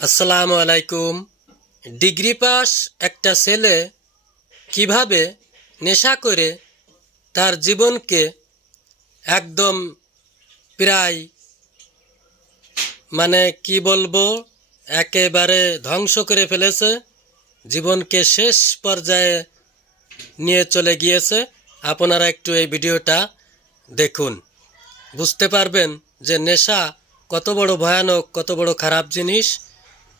আসসালামু আলাইকুম। Degree pass একটা ছেলে কিভাবে নেশা করে তার জীবনকে একদম প্রায় কি বলবো একেবারে ধ্বংস করে ফেলেছে, জীবনকে শেষ পর্যায়ে নিয়ে চলে গিয়েছে। আপনারা একটু এই ভিডিওটা দেখুন, বুঝতে পারবেন যে নেশা কত বড় ভয়ানক, কত বড় খারাপ জিনিস।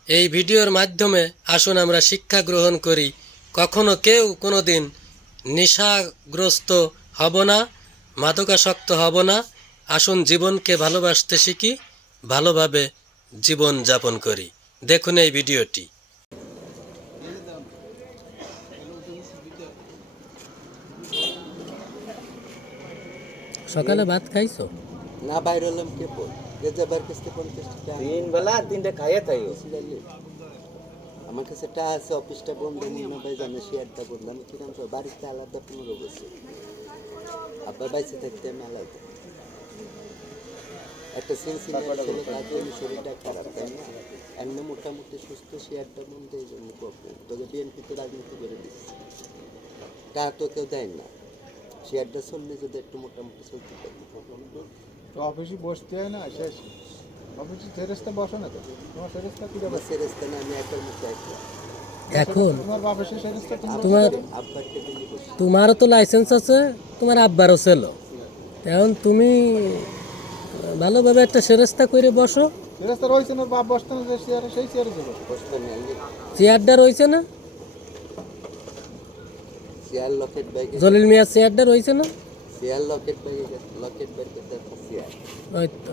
এই ভিডিওর মাধ্যমে আসুন আমরা শিক্ষা গ্রহণ করি। কখনো কেউ কোনো দিন নেশাগ্রস্ত হব না, মাদকাসক্ত হব না। আসুন জীবনকে ভালোবাসতে শিখি, ভালোভাবে জীবন যাপন করি। দেখুন এই ভিডিওটি। সকালে ভাত খাইছো না? বাইরে হলাম কে বল যে যাবার কাছে 50 টাকা তিন বেলা তিনটে খাইয়ে তাই আমার কাছে টাকা আছে, অফিসটা বন্ধ নিয়ে ভাই জানে শেয়ারটা বললাম কিরকম সব বাড়িতে আলাদা 15 বছর আব্বা বাইসে থাকতে আমি আলাদা একটা সিনসিনারি ছেলে কাজে শরীরটা খারাপ, তাই না? এমনি মোটামুটি সুস্থ, শেয়ারটা বন্ধ এই জন্য তোকে বিএনপিতে রাজনীতি করে দিচ্ছে, টাকা তো কেউ দেয় না। শেয়ারটা চললে যদি একটু মোটামুটি চলতে পারি তো অফিসে বসতে হয় না, শেষ অফিসে ফেরেস্তা বসো না তো, তোমার ফেরেস্তা কি যাবে? সেরেস্তা না, আমি একার মুখে একটা এখন তোমার অফিসে ফেরেস্তা তোমার আব্বার টেবিলে বসে তোমারও তো লাইসেন্স আছে, তোমার আব্বারও ছিল। এখন তুমি ভালোভাবে একটা সেরেস্তা করে বসো। ফেরেস্তা রয়েছে না, বাপ বসতে না, যে চেয়ারে সেই চেয়ারে যাবে। বসতে নেই চেয়ারটা রয়েছে না, চেয়ার লকেট ব্যাগে, জলিল মিয়া চেয়ারটা রয়েছে না, চেয়ার লকেট ব্যাগে, লকেট ব্যাগে চেয়ার ওই তো।